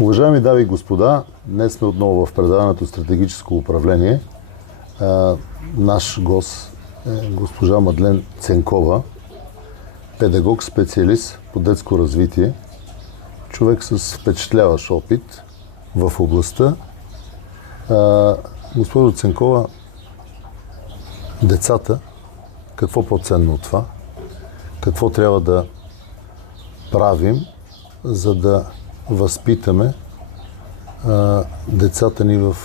Уважаеми дами и господа, днес сме отново в предаването Стратегическо управление. Наш гост е госпожа Мадлен Ценкова, педагог, специалист по детско развитие, човек с впечатляващ опит в областта. Госпожо Ценкова, децата, какво по-ценно от това? Какво трябва да правим, за да възпитаме децата ни в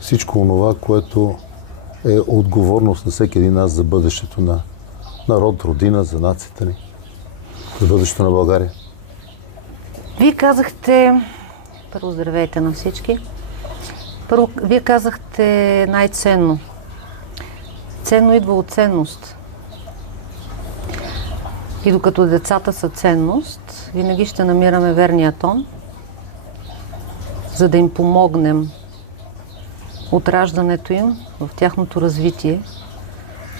всичко онова, което е отговорност на всеки един нас за бъдещето на народ, родина, за нацията ни, за бъдещето на България? Вие казахте, първо здравейте на всички, вие казахте най-ценно. Ценно идва от ценност. И докато децата са ценност, винаги ще намираме верния тон, за да им помогнем от раждането им в тяхното развитие,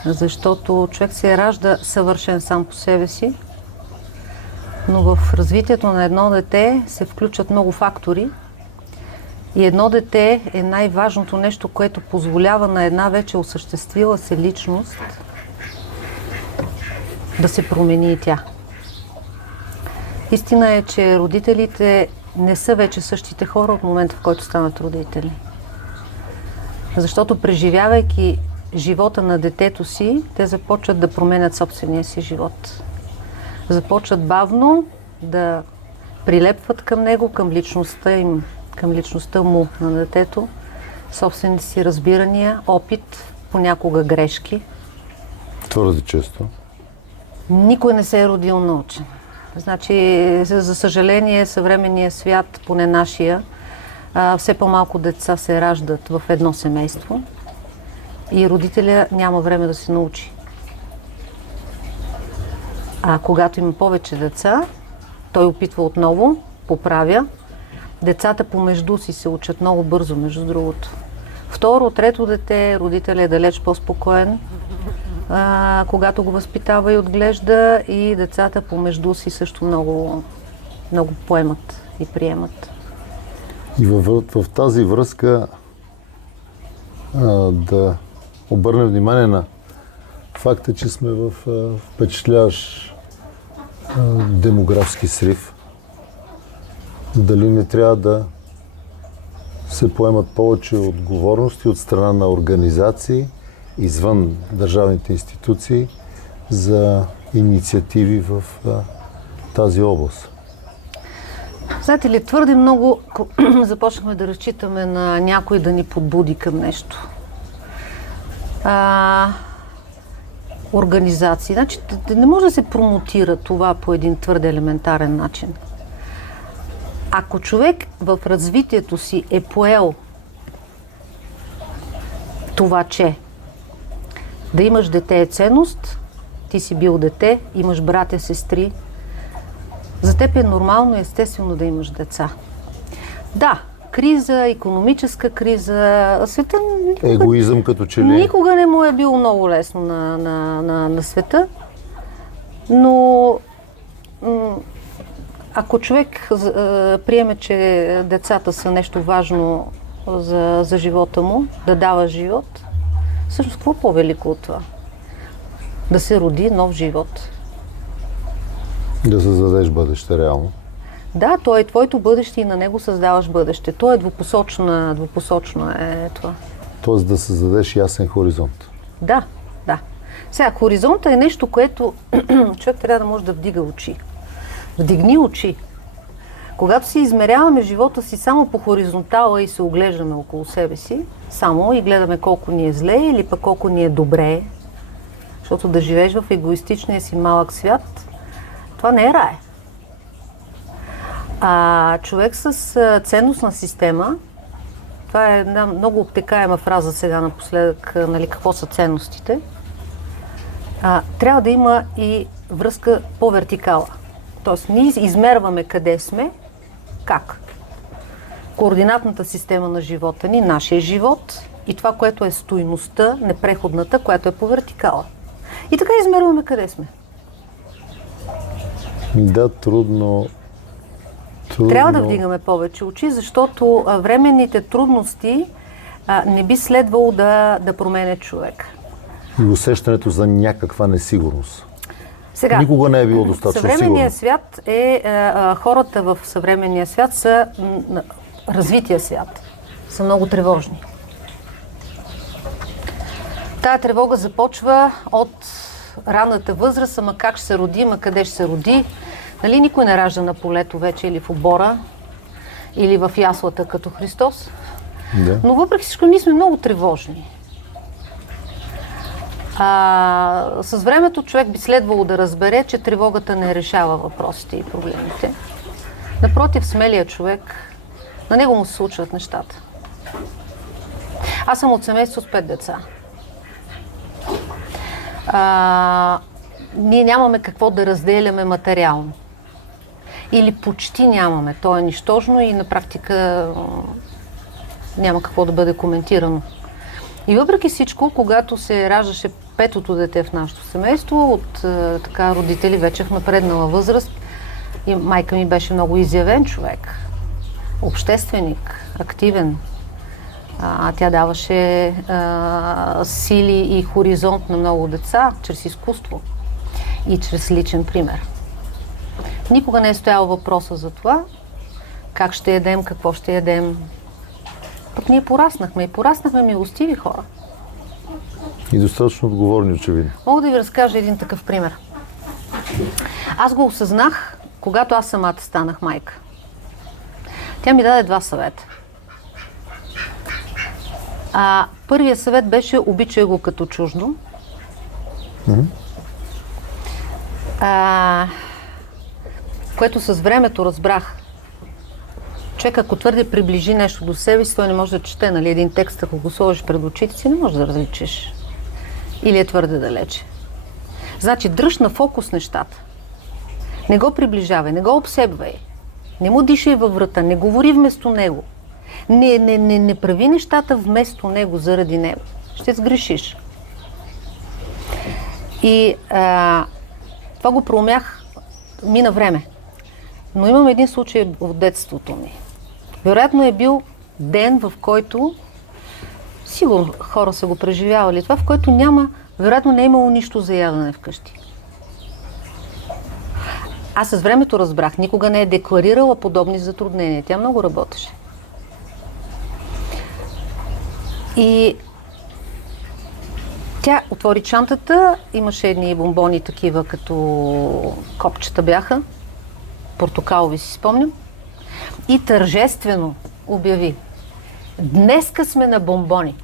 защото човек се ражда съвършен сам по себе си, но в развитието на едно дете се включат много фактори и едно дете е най-важното нещо, което позволява на една вече осъществила се личност да се промени и тя. Истина е, че родителите не са вече същите хора от момента, в който станат родители. Защото преживявайки живота на детето си, те започват да променят собствения си живот. Започват бавно да прилепват към него, към личността им, към личността му на детето, собствените си разбирания, опит, понякога грешки. Твърде често. Никой не се е родил научен. Значи, за съжаление, съвременният свят, поне нашия, все по-малко деца се раждат в едно семейство и родителя няма време да се научи. А когато има повече деца, той опитва отново, поправя. Децата помежду си се учат много бързо, между другото. Второ, трето дете, родителят е далеч по-спокоен, когато го възпитава и отглежда, и децата помежду си също много, много поемат и приемат. И в тази връзка да обърнем внимание на факта, че сме в впечатляващ демографски срив. Дали не трябва да се поемат повече отговорности от страна на организации извън държавните институции за инициативи в тази област? Знаете ли, твърде много започнахме да разчитаме на някой да ни подбуди към нещо. Организации. Значи, не може да се промотира това по един твърде елементарен начин. Ако човек в развитието си е поел това, че да имаш дете е ценност, ти си бил дете, имаш братя, сестри, за теб е нормално и естествено да имаш деца. Да, криза, икономическа криза, света никога, егоизъм като че ли? Никога не му е било много лесно на света, но ако човек приеме, че децата са нещо важно за живота му, да дава живот, всъщност какво по-велико от това? Да се роди нов живот. Да създадеш бъдеще, реално. Да, то е твоето бъдеще и на него създаваш бъдеще. То е двупосочно е това. Тоест да създадеш ясен хоризонт. Да, да. Сега, хоризонта е нещо, което човек трябва да може да вдига очи. Вдигни очи. Когато си измеряваме живота си само по хоризонтала и се оглеждаме около себе си, само и гледаме колко ни е зле или пък колко ни е добре, защото да живееш в егоистичния си малък свят, това не е рай. Човек с ценностна система, това е една много обтекаема фраза сега напоследък, нали, какво са ценностите, трябва да има и връзка по вертикала. Тоест, ние измерваме къде сме, как. Координатната система на живота ни, нашия живот и това, което е стойността, непреходната, която е по вертикала. И така измерваме къде сме. Да, трудно Трябва да вдигаме повече очи, защото временните трудности не би следвало да променя човек. И усещането за някаква несигурност. Сега, никога не е било достатъчно съвременният сигурно. свят хората в съвременния свят са развития свят. Са много тревожни. Тая тревога започва от ранната възраст, ама как ще се роди, ама къде ще се роди. Нали, никой не ражда на полето вече или в обора, или в яслата като Христос. Да. Но въпреки всичко ние сме много тревожни. С времето човек би следвало да разбере, че тревогата не решава въпросите и проблемите. Напротив, смелият човек, на него му се случват нещата. Аз съм от семейство с 5 деца. Ние нямаме какво да разделяме материално. Или почти нямаме. То е нищожно и на практика няма какво да бъде коментирано. И въпреки всичко, когато се раждаше петото дете в нашето семейство, от така родители вече в напреднала възраст, и майка ми беше много изявен човек, общественик, активен. Тя даваше сили и хоризонт на много деца чрез изкуство и чрез личен пример. Никога не е стоял въпроса за това как ще ядем, какво ще ядем. Пък ние пораснахме милостиви хора. И достатъчно отговорни, очевидно. Мога да ви разкажа един такъв пример. Аз го осъзнах, когато аз самата станах майка. Тя ми даде 2 съвета. Първият съвет беше: обичай го като чуждо. Което с времето разбрах. Човек, ако твърде приближи нещо до себе си, той не може да чете, нали? Един текст, ако го сложиш пред очите си, не може да различиш. Или е твърде далече. Значи, дръж на фокус нещата. Не го приближавай, не го обсебвай. Не му дишай във врата, не говори вместо него. Не прави нещата вместо него, заради него. Ще сгрешиш. И това го проумях, мина време. Но имам един случай от детството ми. Вероятно е бил ден, в който, сигурно хора са го преживявали това, в който вероятно не е имало нищо за ядене вкъщи. Аз с времето разбрах, никога не е декларирала подобни затруднения. Тя много работеше. И тя отвори чантата, имаше едни бомбони такива, като копчета бяха, портокалови си спомням, и тържествено обяви: днеска сме на бомбони.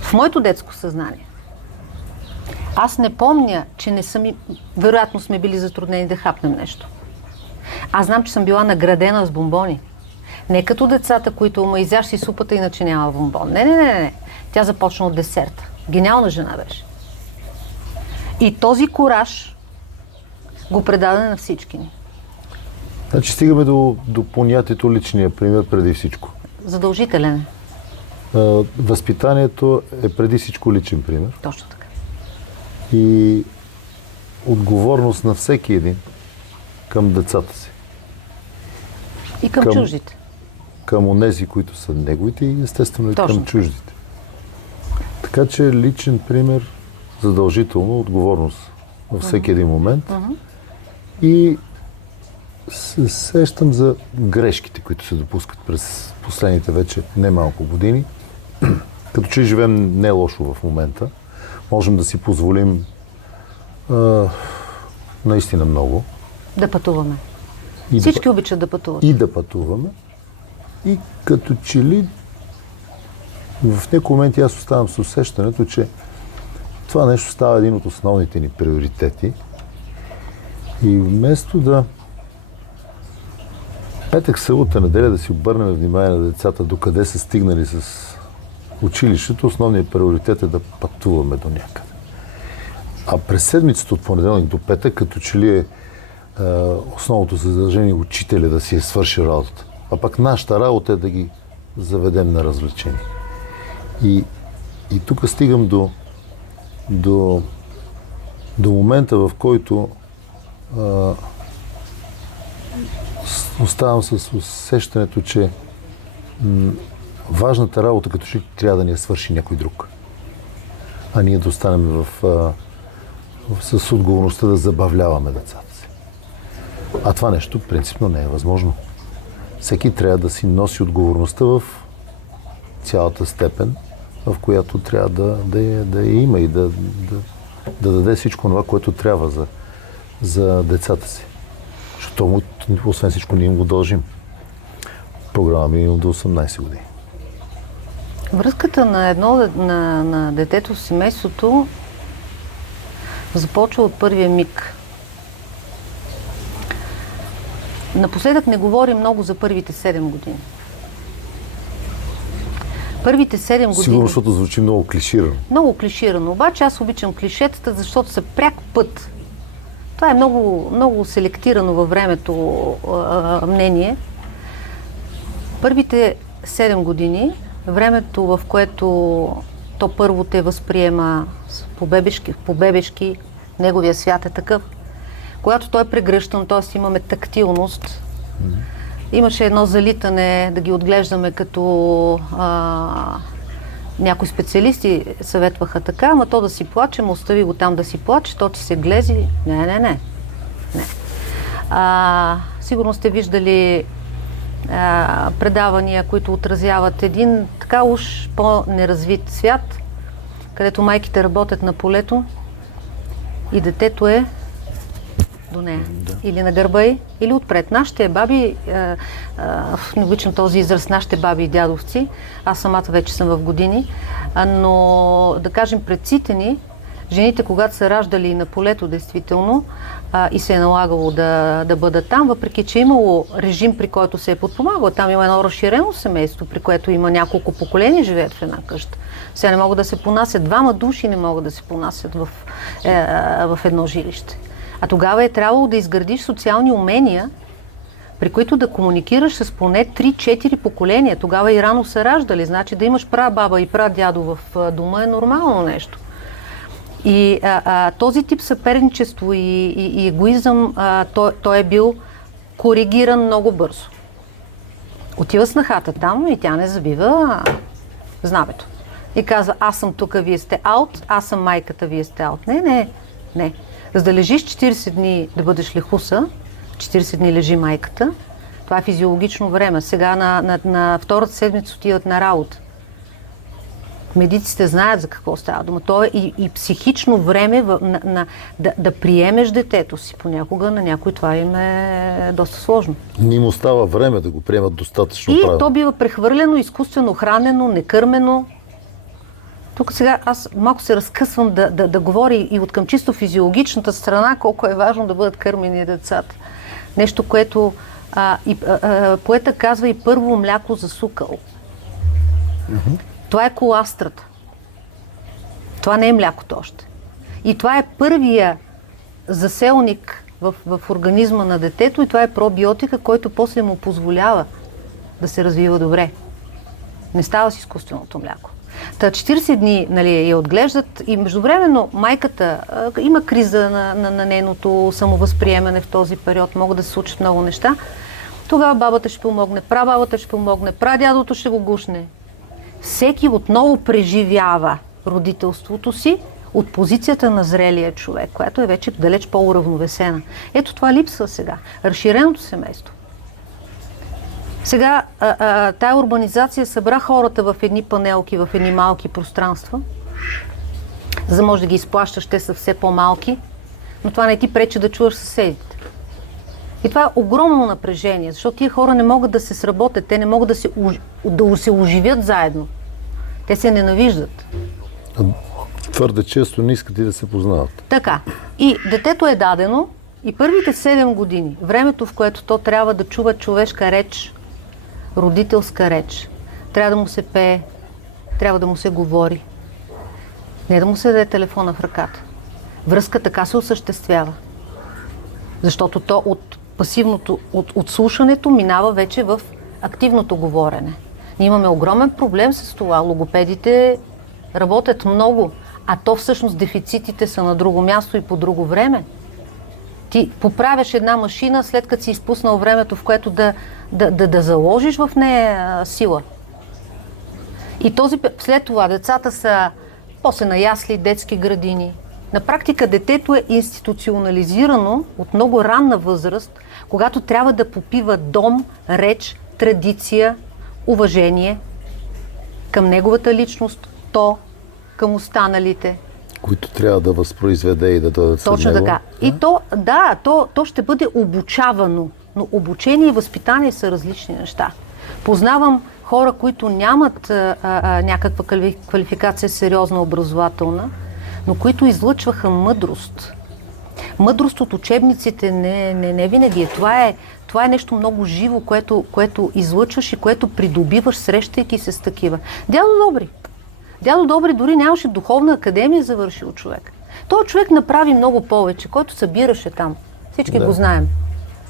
В моето детско съзнание аз не помня, че вероятно сме били затруднени да хапнем нещо. Аз знам, че съм била наградена с бомбони. Не като децата, които изяж си супата, иначе няма бомбон. Не. Тя започна от десерта. Гениална жена беше. И този кураж го предаде на всички ни. Значи стигаме до понятието личния пример преди всичко. Задължителен е. Възпитанието е преди всичко личен пример. Точно така. И отговорност на всеки един към децата си. И към чуждите. Към онези, които са неговите, и естествено и към чуждите. Така че личен пример, задължително отговорност във всеки един момент. И се сещам за грешките, които се допускат през последните вече немалко години. Като че живеем не лошо в момента. Можем да си позволим наистина много. Да пътуваме. Всички обичат да пътуват. И да пътуваме. И като че ли в някои моменти аз оставам с усещането, че това нещо става един от основните ни приоритети. И вместо да петък, събота, неделя да си обърнем внимание на децата докъде са стигнали с училището, основният приоритет е да пътуваме до някъде. А през седмицата от понеделник до петък, като че ли е основното задължение учителя да си е свърши работата. А пък нашата работа е да ги заведем на развлечение. И тук стигам до момента, в който оставам с усещането, че важната работа като че трябва да ни я свърши някой друг. А ние да останем с отговорността да забавляваме децата си. А това нещо принципно не е възможно. Всеки трябва да си носи отговорността в цялата степен, в която трябва да я има и да даде всичко това, което трябва за децата си. Защото освен всичко ние им го дължим. Програма минимум до 18 години. Връзката на детето с семейството започва от първия миг. Напоследък не говорим много за първите 7 години. Първите 7 години... Сигурно, защото звучи много клиширано. Много клиширано. Обаче аз обичам клишетата, защото са пряк път. Това е много, много селектирано във времето мнение. Първите 7 години, времето, в което то първо те възприема по бебешки, неговия свят е такъв. Когато той е прегръщан, т.е. имаме тактилност, имаше едно залитане, да ги отглеждаме като някои специалисти съветваха така, ама то да си плаче, остави го там да си плаче, то ти се глези. Не. Сигурно сте виждали предавания, които отразяват един така уж по-неразвит свят, където майките работят на полето и детето е до нея. Или на гърба й, или отпред. Нашите баби, не обичам този израз, нашите баби и дядовци, аз самата вече съм в години, но да кажем предците ни, жените, когато са раждали на полето, действително, и се е налагало да бъдат там, въпреки че е имало режим, при който се е подпомагало. Там има едно разширено семейство, при което има няколко поколения живеят в една къща. Сега не могат да се понасят, двама души не могат да се понасят в едно жилище. А тогава е трябвало да изградиш социални умения, при които да комуникираш с поне 3-4 поколения. Тогава и рано са раждали. Значи да имаш прабаба и прадядо в дома е нормално нещо. И този тип съперничество и егоизъм, той е бил коригиран много бързо. Отива снахата там и тя не забива знамето. И казва, аз съм тук, вие сте аут, аз съм майката, вие сте аут. Не. За да лежиш 40 дни да бъдеш лехуса, 40 дни лежи майката, това е физиологично време. Сега на втората седмица отиват на работа. Медиците знаят за какво става дума. То е и психично време да приемеш детето си. Понякога на някой това им е доста сложно. Не им остава време да го приемат достатъчно правилно. И то бива прехвърлено, изкуствено хранено, некърмено. Тук сега аз малко се разкъсвам да говоря и от към чисто физиологичната страна, колко е важно да бъдат кърмени децата. Нещо, което поета казва и първо мляко засукал. Това е коластрата. Това не е млякото още. И това е първия заселник в организма на детето и това е пробиотика, който после му позволява да се развива добре. Не става с изкуственото мляко. 40 дни я отглеждат и междувременно майката има криза на нейното самовъзприемане в този период. Могат да се случат много неща. Тогава бабата ще помогне, прабабата ще помогне, прадядото ще го гушне. Всеки отново преживява родителството си от позицията на зрелия човек, която е вече далеч по-уравновесена. Ето това липсва сега. Разширеното семейство. Сега тая урбанизация събра хората в едни панелки, в едни малки пространства, за да може да ги изплащаш, те са все по-малки, но това не ти пречи да чуваш съседите. И това е огромно напрежение, защото тия хора не могат да се сработят, те не могат да се оживят заедно. Те се ненавиждат. Твърде често не искат и да се познават. Така. И детето е дадено и първите 7 години, времето, в което то трябва да чува човешка реч, родителска реч, трябва да му се пее, трябва да му се говори. Не да му се даде телефона в ръката. Връзка така се осъществява. Защото то от пасивното, от слушането минава вече в активното говорене. Ние имаме огромен проблем с това. Логопедите работят много, а то всъщност дефицитите са на друго място и по друго време. Ти поправяш една машина, след като си изпуснал времето, в което да заложиш в нея сила. И след това децата са после на ясли, детски градини. На практика детето е институционализирано от много ранна възраст, когато трябва да попива дом, реч, традиция, уважение към неговата личност, към останалите. Които трябва да възпроизведе и да дойдат след Точно него. така. И то ще бъде обучавано. Но обучение и възпитание са различни неща. Познавам хора, които нямат някаква квалификация сериозна, образователна, но които излъчваха мъдрост. Мъдрост от учебниците не винаги. Това е нещо много живо, което излъчваш и което придобиваш, срещайки се с такива. Дядо Добри дори нямаше духовна академия завършил човек. Той човек направи много повече, който събираше там. Всички го знаем.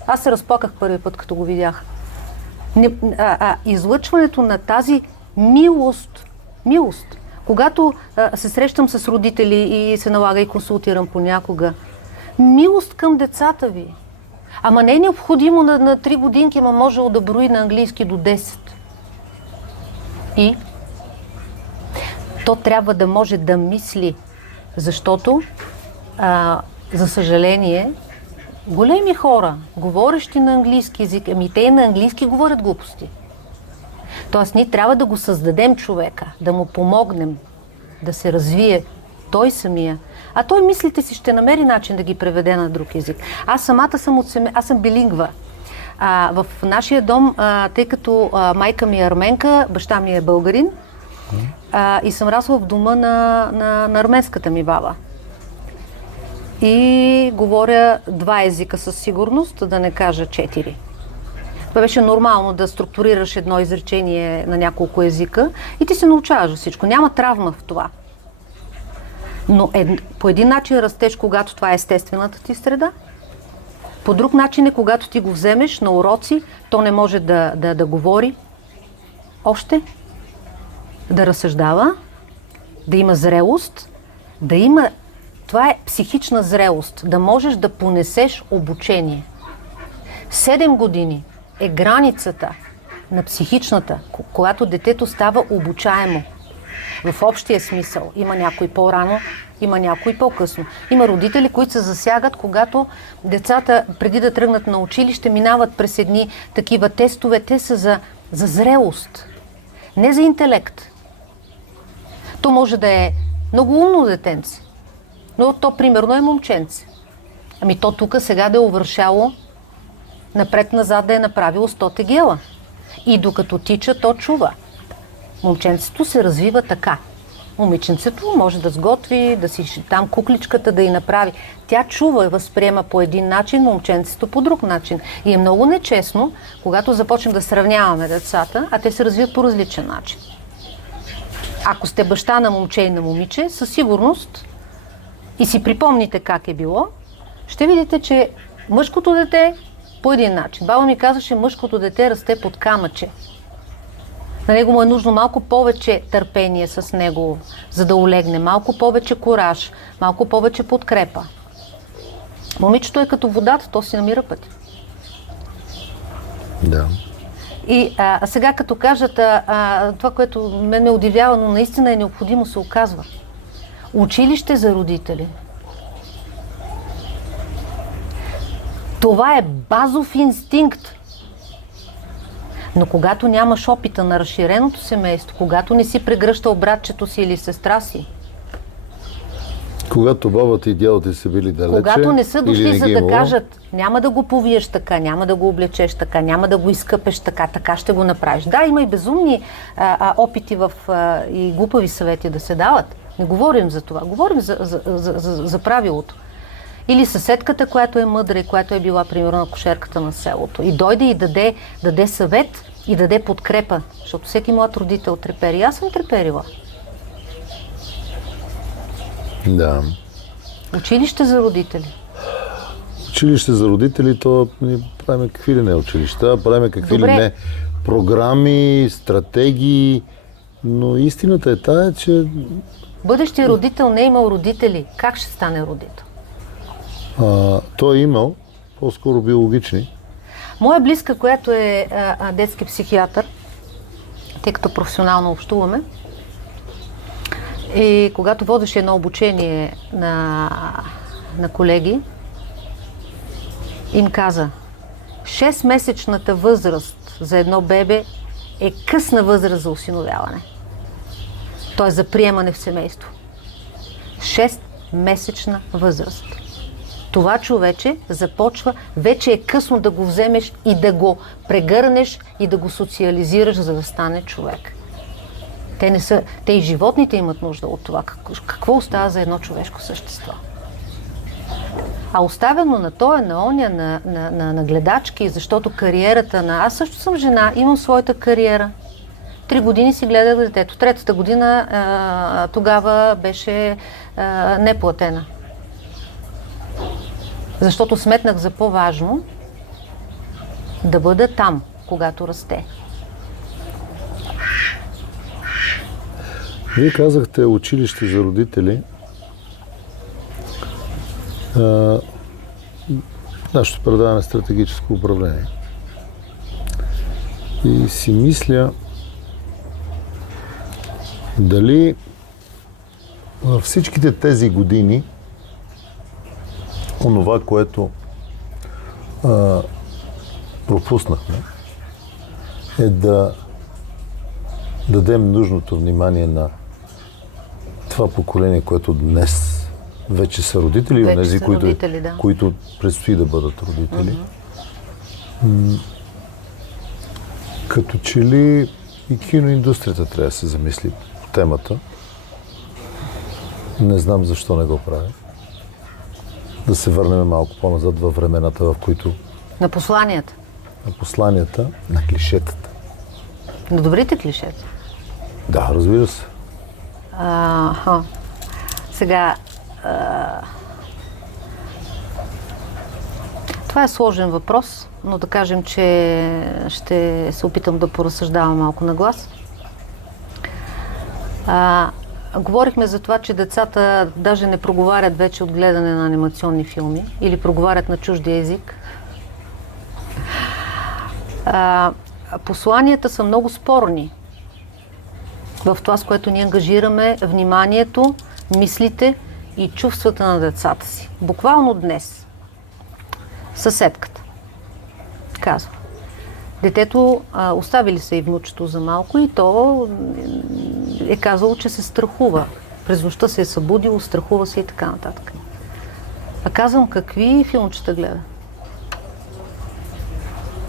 Аз се разплаках първи път, като го видях. Излъчването на тази милост, когато се срещам с родители и се налага и консултирам понякога, милост към децата ви. Ама не е необходимо на 3 годинки, ама можело да брои на английски до 10. И то трябва да може да мисли, защото, за съжаление, големи хора, говорещи на английски език, те и на английски говорят глупости. Тоест, ние трябва да го създадем човека, да му помогнем да се развие той самия. А той мислите си ще намери начин да ги преведе на друг език. Аз самата аз съм билингва. В нашия дом, тъй като майка ми е арменка, баща ми е българин, и съм расла в дома на арменската ми баба. И говоря 2 езика със сигурност, да не кажа 4. Това беше нормално да структурираш едно изречение на няколко езика и ти се научаваш за всичко. Няма травма в това. Но по един начин растеш, когато това е естествената ти среда. По друг начин е, когато ти го вземеш на уроци, то не може да говори още, да разсъждава, да има зрелост, това е психична зрелост, да можеш да понесеш обучение. 7 години е границата на психичната, когато детето става обучаемо. В общия смисъл. Има някой по-рано, има някой по-късно. Има родители, които се засягат, когато децата, преди да тръгнат на училище, минават през едни такива тестове. Те са за зрелост, не за интелект. То може да е много умно детенце, но то примерно е момченце. Ами то тук сега да е увършало, напред-назад да е направило 100 тегела. И докато тича, то чува. Момченцето се развива така. Момиченцето може да сготви, да си там кукличката да й направи. Тя чува и възприема по един начин, момченцето по друг начин. И е много нечестно, когато започнем да сравняваме децата, а те се развиват по различен начин. Ако сте баща на момче и на момиче, със сигурност и си припомните как е било, ще видите, че мъжкото дете по един начин. Баба ми казваше, мъжкото дете расте под камъче. На него му е нужно малко повече търпение с него, за да олегне, малко повече кураж, малко повече подкрепа. Момичето е като водата, то си намира път. Да. И сега като кажат това, което мен ме удивява, но наистина е необходимо, се оказва. Училище за родители. Това е базов инстинкт. Но когато нямаш опита на разширеното семейство, когато не си прегръщал братчето си или сестра си, когато бабата и дядо ти са били далече, когато не са дошли за да имало, кажат, няма да го повиеш така, няма да го облечеш така, няма да го изкъпеш така, така ще го направиш. Да, има и безумни опити и глупави съвети да се дават. Не говорим за това. Говорим за правилото. Или съседката, която е мъдра и която е била, примерно, на кошерката на селото. И дойде и даде съвет и даде подкрепа. Защото всеки млад родител трепери. Аз съм треперила. Да. Училище за родители. Училище за родители, то правим какви ли не училища, правим какви ли не програми, стратегии, но истината е тая, че... Бъдещия родител не е имал родители. Как ще стане родител? Той е имал по-скоро биологични. Моя близка, която е детски психиатър, тъй като професионално общуваме, и когато водеше едно обучение на колеги, им каза, 6-месечната възраст за едно бебе е късна възраст за осиновяване. Т.е. за приемане в семейство. 6-месечна възраст. Това човече започва, вече е късно да го вземеш и да го прегърнеш и да го социализираш, за да стане човек. Те и животните имат нужда от това. Какво остава за едно човешко същество? А оставено на тоя, на оня, на гледачки, защото кариерата аз също съм жена, имам своята кариера. 3 години си гледах детето. 3-та година тогава беше неплатена. Защото сметнах за по-важно да бъда там, когато расте. Вие казахте училище за родители. Нашето предаване е стратегическо управление. И си мисля дали във всичките тези години онова, което пропуснахме, е да дадем нужното внимание на това поколение, което днес вече са родители, и онези, които предстои да бъдат родители. Като че ли и киноиндустрията трябва да се замисли по темата. Не знам защо не го прави. Да се върнем малко по-назад във времената, в които... На посланията. На посланията, на клишетата. На добрите клишета. Да, разбира се. Сега... Това е сложен въпрос, но да кажем, че ще се опитам да поразсъждавам малко на глас. Говорихме за това, че децата даже не проговарят вече от гледане на анимационни филми или проговарят на чужди език. Посланията са много спорни в това, с което ни ангажираме вниманието, мислите и чувствата на децата си. Буквално днес съседката казва, детето оставили са и внучето за малко и то е казало, че се страхува. През нощта се е събудило, страхува се и така нататък. А казвам, какви филмчета гледа?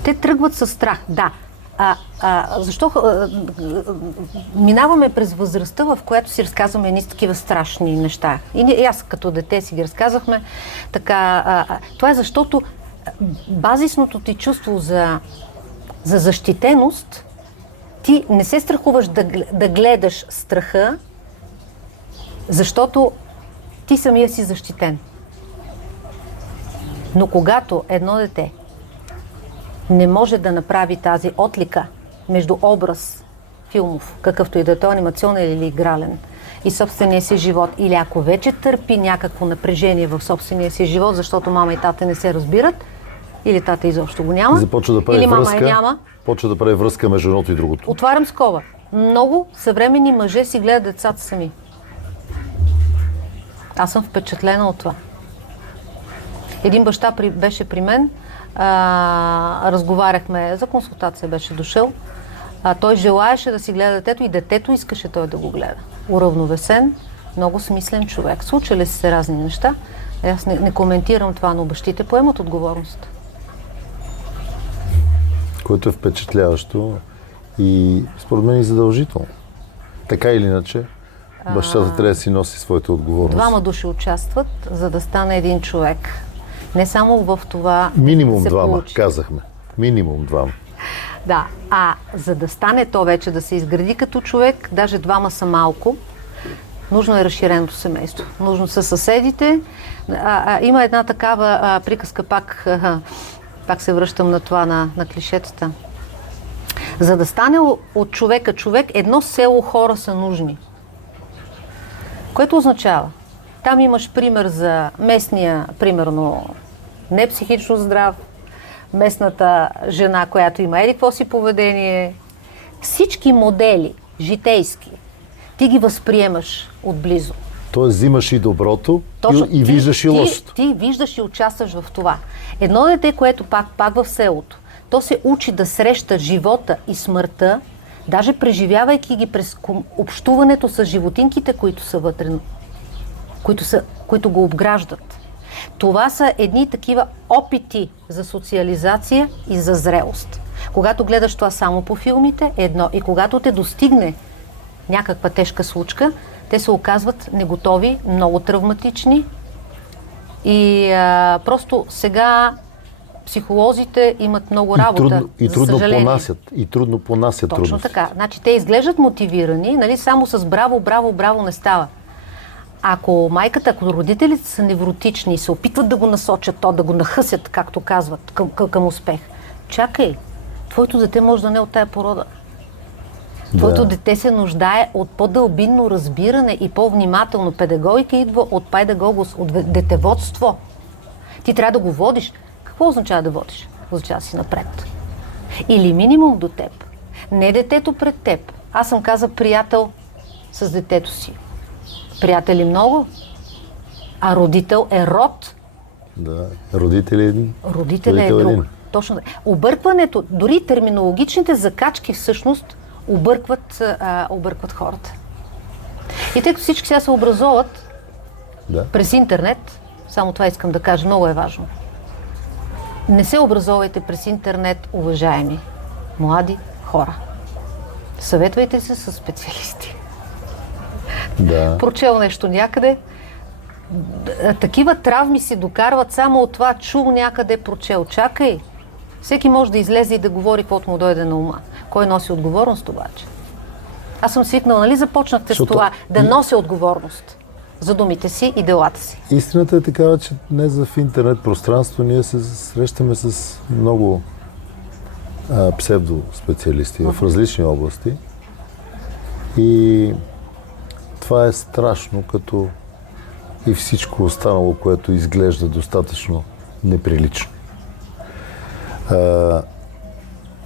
Те тръгват със страх, да. Защо минаваме през възрастта, в която си разказваме едни такива страшни неща? И аз като дете си ги разказахме. Така, това е защото базисното ти чувство за защитеност, ти не се страхуваш да гледаш страха, защото ти самия си защитен. Но когато едно дете не може да направи тази отлика между образ филмов, какъвто и да е той, анимационен или игрален, и собствения си живот, или ако вече търпи някакво напрежение в собствения си живот, защото мама и тата не се разбират, или тата изобщо го няма, или мама я няма. Почва да прави връзка между едното и другото. Отварям скоба. Много съвременни мъже си гледат децата сами. Аз съм впечатлена от това. Един баща беше при мен, разговаряхме, за консултация беше дошъл. Той желаеше да си гледа детето и детето искаше той да го гледа. Уравновесен, много смислен човек. Случали се разни неща. Аз не коментирам това, но бащите поемат отговорност. Което е впечатляващо и според мен и задължително. Така или иначе, бащата трябва да си носи своята отговорност. 2 души участват, за да стане един човек. Не само в това минимум се 2, получи. казахме. Минимум 2. Да, за да стане то вече да се изгради като човек, даже 2 са малко, нужно е разширеното семейство. Нужно са съседите. Има една такава приказка, пак се връщам на това, на клишетата. За да стане от човека човек, едно село хора са нужни. Което означава, Там имаш пример за местния, примерно, не психично здрав, местната жена, която има какво си поведение. Всички модели, житейски, ти ги възприемаш отблизо. Тоест взимаш и доброто, Точно, и виждаш и лошото. Ти виждаш и участваш в това. Едно дете, което пак в селото, то се учи да среща живота и смъртта, даже преживявайки ги през общуването с животинките, които са вътре, които го обграждат. Това са едни такива опити за социализация и за зрелост. Когато гледаш това само по филмите, едно. И когато те достигне някаква тежка случка, те се оказват неготови, много травматични. И просто сега психолозите имат много работа, за съжаление. И трудно понасят Точно трудности. така. Значи те изглеждат мотивирани, нали, само с браво, браво, браво не става. Ако родителите са невротични и се опитват да го насочат, да го нахъсят, както казват, към успех, чакай, твоето дете може да не е от тая порода. Твоето дете се нуждае от по-дълбинно разбиране и по-внимателно. Педагогика идва от пайдагогос, от детеводство. Ти трябва да го водиш. Какво означава да водиш? Означава да си напред. Или минимум до теб. Не детето пред теб. Аз съм каза приятел с детето си. Приятели много, а родител е род. Да, родител е един. Родител е друг. Точно. Объркването, дори терминологичните закачки всъщност объркват хората. И тъй като всички сега се образоват през интернет, само това искам да кажа, много е важно. Не се образовайте през интернет, уважаеми млади хора. Съветвайте се с специалисти. Да. Прочел нещо някъде. Такива травми се докарват само от това, чул някъде, прочел. Чакай. Всеки може да излезе и да говори каквото му дойде на ума. Кой носи отговорност обаче? Аз съм свикнала, нали започнахте с това, да нося отговорност за думите си и делата си. Истината е такава, че днес в интернет пространство ние се срещаме с много псевдоспециалисти в различни области. И това е страшно, като и всичко останало, което изглежда достатъчно неприлично.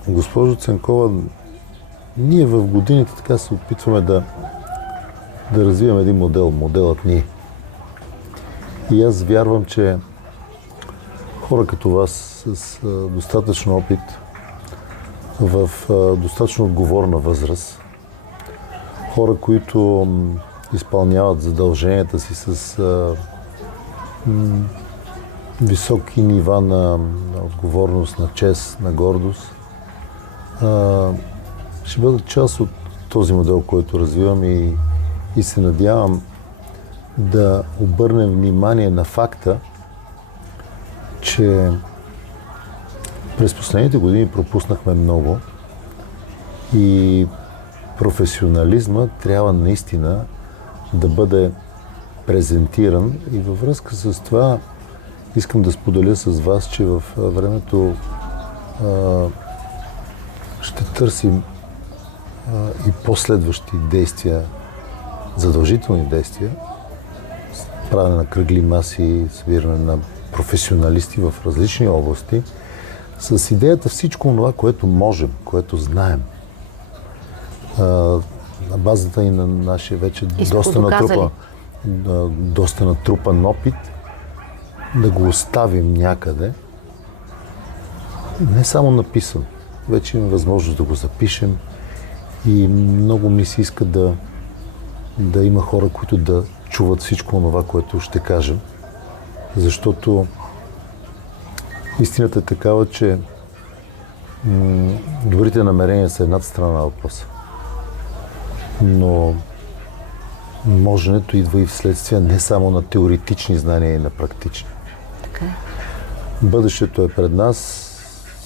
Госпожо Ценкова, ние в годините така се опитваме да развием един модел, моделът ни. И аз вярвам, че хора като вас с достатъчно опит, в достатъчно отговорна възраст, хора, които изпълняват задълженията си с високи нива на отговорност, на чест, на гордост, ще бъдат част от този модел, който развивам и се надявам да обърнем внимание на факта, че през последните години пропуснахме много и професионализма трябва наистина да бъде презентиран и във връзка с това искам да споделя с вас, че в времето ще търсим и последващи действия, задължителни действия, правене на кръгли маси, събиране на професионалисти в различни области, с идеята всичко това, което можем, което знаем, на базата и на нашия вече доста натрупан опит, да го оставим някъде, не само написан. Вече имаме възможност да го запишем и много ми се иска да има хора, които да чуват всичко това, което ще кажем. Защото истината е такава, че добрите намерения са едната страна на въпроса. Но моженето идва и вследствие не само на теоретични знания и на практични. Така. Бъдещето е пред нас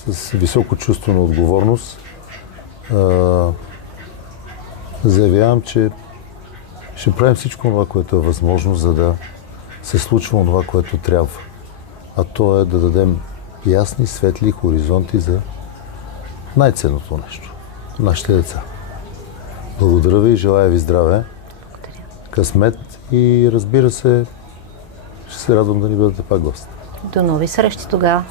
с високо чувство на отговорност. Заявявам, че ще правим всичко това, което е възможно, за да се случва това, което трябва. А то е да дадем ясни, светли хоризонти за най-ценното нещо – нашите деца. Благодаря ви, желая ви здраве, късмет и разбира се, Ще се радвам да ни бъдете пак гост. До нови срещи тогава.